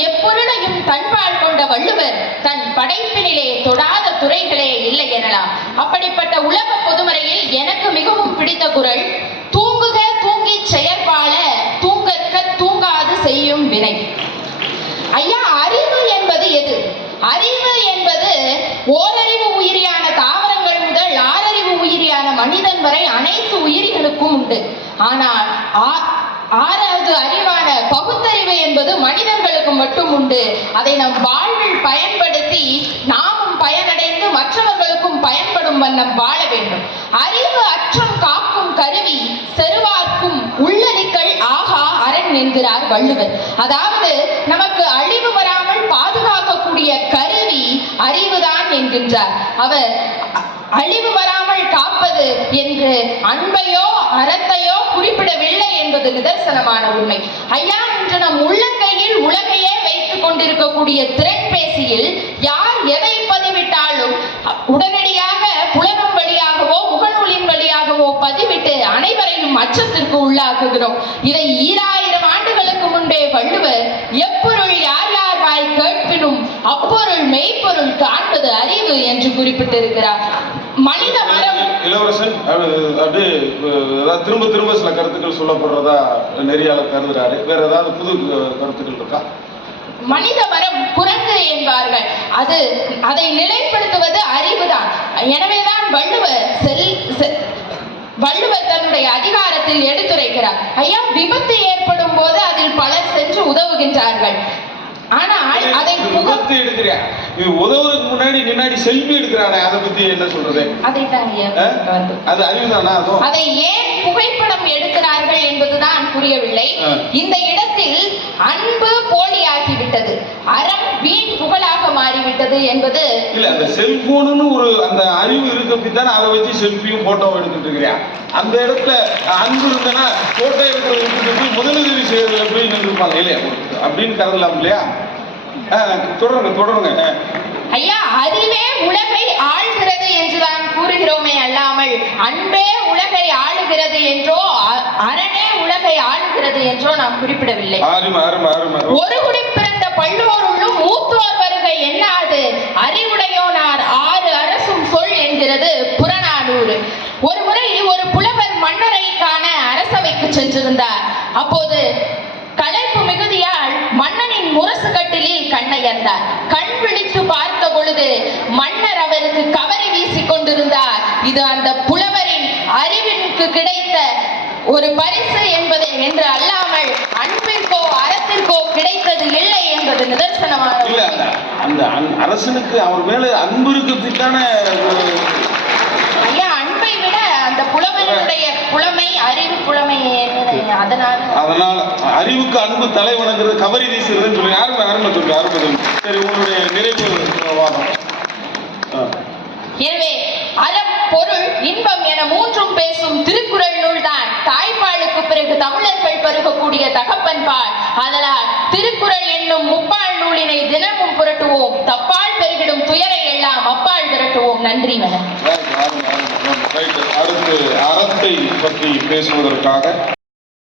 எப்பொருளையும் தன்பால் கொண்ட வள்ளுவர் தன் படைப்பினிலே தொடாத துறைகளே இல்லை எனலாம். அப்படிப்பட்ட உலக பொதுமறையில் எனக்கு மிகவும் பிடித்த குரல் தூங்குக தூங்கி செயற்பால தூங்கற்க தூங்காது செய்யும் வினை. ஐயா அறிவு என்பது எது? அறிவு என்பது ஓரறிவு உயிரியான தாவரங்கள் முதல் ஆறறிவு உயிரியான மனிதன் வரை அனைத்து உயிரிகளுக்கும் உண்டு. ஆனால் ஆ- ஆறாவது அறிவான பகுத்தறிவு என்பது மனிதர்களுக்கு மட்டும் உண்டு. அதை நம் வாழ்வில் பயன்படுத்தி நாமும் பயனடைந்து மற்றவர்களுக்கும் பயன்படும் வண்ணம் வாழ வேண்டும். அறிவு அற்றம் காக்கும் கருவி செருவார்க்கும் உள்ளறிக்கல் ஆகா அரண் என்கிறார் வள்ளுவர். அதாவது நமக்கு அழிவு வராமல் பாதுகாக்கக்கூடிய கருவி அறிவுதான் என்கின்றார். அவர் அழிவு வராமல் காப்பது என்று அன்பையோ அறத்தையோ குறிப்பிடவில்லை என்பது நிதர்சனமான உண்மை. ஐயா என்று நம் உள்ளங்கையில் உலகையே வைத்துக் கொண்டிருக்கக்கூடிய திறன்பேசியில் யார் எதை பதிவிட்டாலும் உடனடியாக புலகம் வழியாகவோ முகநூலின் வழியாகவோ பதிவிட்டு அனைவரையும் அச்சத்திற்கு உள்ளாக்குகிறோம். இதை ஈராயிரம் ஆண்டுகளுக்கு முன்பே வள்ளுவர் எப்பொருள் யார் யார் வாய் கேட்பினும் அப்பொருள் மெய்ப்பொருள் காண்பது அறிவு என்று குறிப்பிட்டிருக்கிறார். மனித இளவரசன் அப்படி- அப்படியே ஏதாவது திரும்ப திரும்ப சில கருத்துக்கள் சொல்லப்படுறதா நெறியாளர் கருதுறாரு. வேற ஏதாவது புது கருத்துக்கள் இருக்கா? மனித மரம் குரங்கு என்பார்கள். அது அதை நிலைப்படுத்துவது அறிவுதான். எனவேதான் வள்ளுவர் செல் செ- வள்ளுவர் தன்னுடைய அதிகாரத்தில் எடுத்துரைக்கிறார். ஐயா விபத்து ஏற்படும் போது அதில் பலர் சென்று உதவுகின்றார்கள். ஆனால் அதை புக விபத்து எடுக்கிறியா இது உதவுறதுக்கு முன்னாடி முன்னாடி செல்ஃபி எடுக்கிறானே அதை பத்தி என்ன சொல்றது? அதை அது அறிவுதானா அதுவும் அதை ஏன் புகைப்படம் எடுக்கிறார்கள் என்பதுதான் புரியவில்லை. இந்த இடத்தில் அன்பு போலியாகிவிட்டது. அறம் வீண் புகழாக மாறிவிட்டது என்பது இல்ல அந்த செல்போனுன்னு ஒரு அந்த அறிவு இருக்க தானே அதை வச்சு செல்ஃபியும் போட்டோவும் எடுத்துட்டு இருக்கிறியா? அந்த இடத்துல அன்பு இருந்தனா போட்டோ எடுக்கிறது போய் முதலுதவி செய்யறதுல போய் நின்றுப்பாங்க இல்லையா? அப்படின்னு கருதலாம் இல்லையா? தொடருங்க தொடருங்க. அஹ். ஐயா அறிவே உலகை ஆள்கிறது என்றுதான் கூறுகிறோமே அல்லாமல் அன்பே உலகை ஆளுகிறது என்றோ அரணே உலகை ஆளுகிறது என்றோ நாம் குறிப்பிடவில்லை. ஒரு குடி பிறந்த பல்லோருள்ளும் மூத்தோர் வருகை என்னாது அறிவுடையோனார் ஆறு அரசும் சொல் என்கிறது புறநானூறு. ஒரு முறை ஒரு புலவர் மன்னரை காண அரசவைக்கு சென்றிருந்தார். அப்போது களைப்பு மிகுதியால் மன்னனின் முரசு கட்டிலில் கண்ணையந்தார் கண் விழித்து பார்த்த பொழுது மன்னர் அவருக்கு கவரை வீசிக் கொண்டிருந்தார். இது அந்த புலவரின் அறிவிற்கு கிடைத்த ஒரு பரிசு என்பது என்று அல்லாமல் அன்பிற்கோ அறத்திற்கோ கிடைத்தது இல்லை என்பது நிதர்சனமான அந்த அரசனுக்கு அவர் மேல அன்பு இருக்கிறதுக்கான ஐயா அன்பை விட அந்த புலவனுடைய புலமை அறிவு புலமை என்ன- அதனால அறிவுக்கு அன்பு தலை வணங்குறது கவரி வீசுறதுன்னு சொல்லி யாருமே அருமை சொல்லி சொல்லி சரி உங்களுடைய நிறைவு வாதம். எனவே அறம் பொருள் இன்பம் என மூன்றும் பேசும் திருக்குறள் நூல்தான் தாய்ப்பாலுக்கு பிறகு தமிழர்கள் பருகக்கூடிய தகப்பன் பால். அதனால் திருக்குறள் என்னும் முப்பால் நூலினை தினமும் புரட்டுவோம். தப்பால் பெருகிடும் துயரை எல்லாம் அப்பால் விரட்டுவோம். நன்றி வணக்கம். அடுத்து அறத்தை பற்றி பேசுவதற்காக